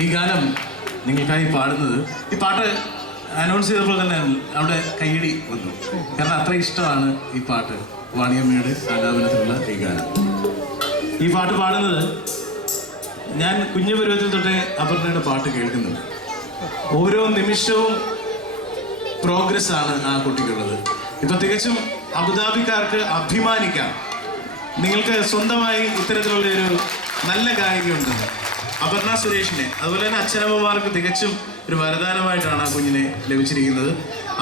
ഈ ഗാനം നിങ്ങൾക്കായി പാടുന്നത്, ഈ പാട്ട് അനൗൺസ് ചെയ്തപ്പോൾ തന്നെ അവിടെ കൈയടി വന്നു. കാരണം അത്ര ഇഷ്ടമാണ് ഈ പാട്ട്, വാണിയമ്മയുടെ ആലാപനത്തിലുള്ള ഈ ഗാനം. ഈ പാട്ട് പാടുന്നത് ഞാൻ കുഞ്ഞു പരുവത്തിൽ തൊട്ടേ അപർണയുടെ പാട്ട് കേൾക്കുന്നുണ്ട്. ഓരോ നിമിഷവും പ്രോഗ്രസ് ആണ് ആ കുട്ടിക്കുള്ളത്. ഇപ്പൊ തികച്ചും അബുദാബിക്കാർക്ക് അഭിമാനിക്കാം, നിങ്ങൾക്ക് സ്വന്തമായി ഇത്തരത്തിലുള്ള ഒരു നല്ല ഗായികയുണ്ടെന്ന്. അപർണ സുരേഷിനെ, അതുപോലെ തന്നെ അച്ഛനമ്മമാർക്ക് തികച്ചും ഒരു വരദാനമായിട്ടാണ് ആ കുഞ്ഞിനെ ലഭിച്ചിരിക്കുന്നത്.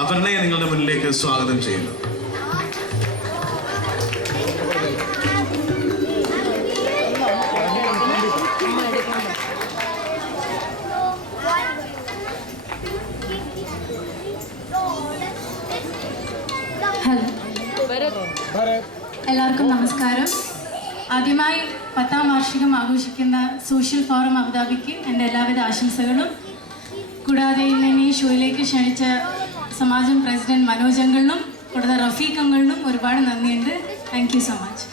അപർണയെ നിങ്ങളുടെ മുന്നിലേക്ക് സ്വാഗതം ചെയ്യുന്നു. എല്ലാവർക്കും നമസ്കാരം. ആദ്യമായി 10ാം വാർഷികം ആഘോഷിക്കുന്ന സോഷ്യൽ ഫോറം അബുദാബിക്ക് എൻ്റെ എല്ലാവിധ ആശംസകളും. കൂടാതെ ഇന്ന് ഈ ഷോയിലേക്ക് ക്ഷണിച്ച സമാജം പ്രസിഡന്റ് മനോജ് അങ്കിളിനും കൂടാതെ റഫീഖ് അങ്കിളിനും ഒരുപാട് നന്ദിയുണ്ട്. Thank you so much.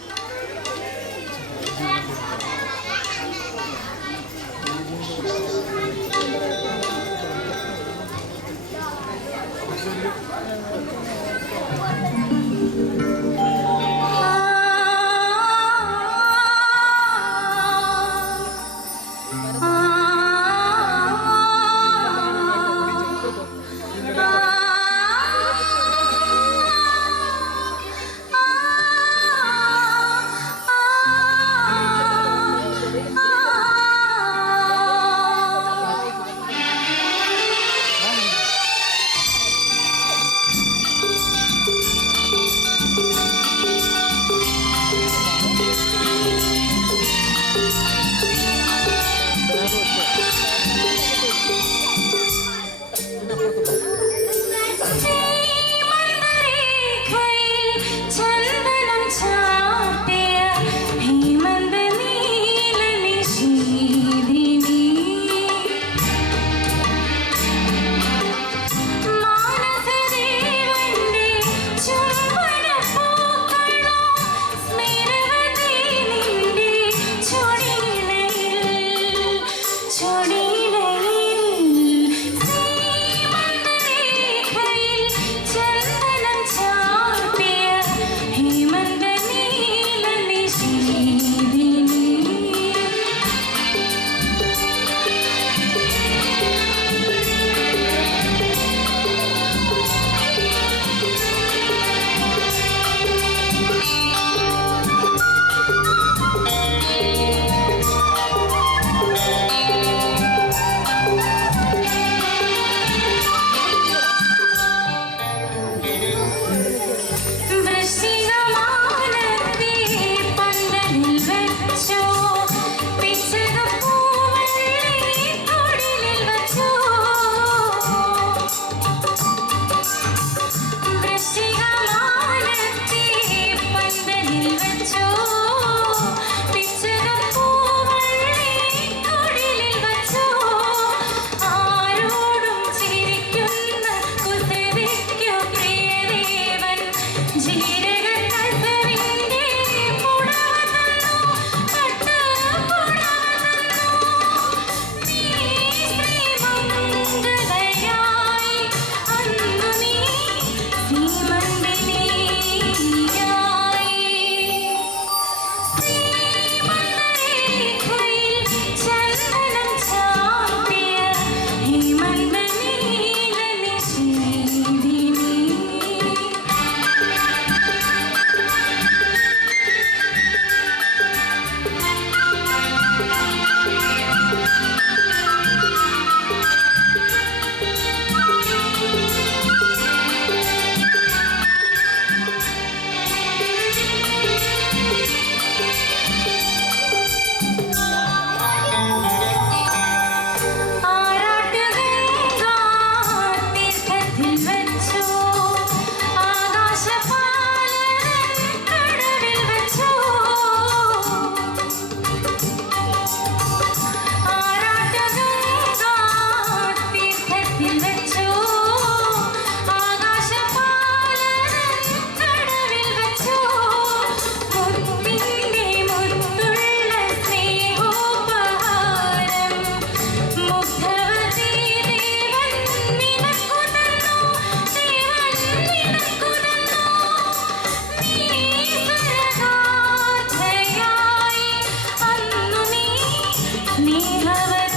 സ്നേഹവതി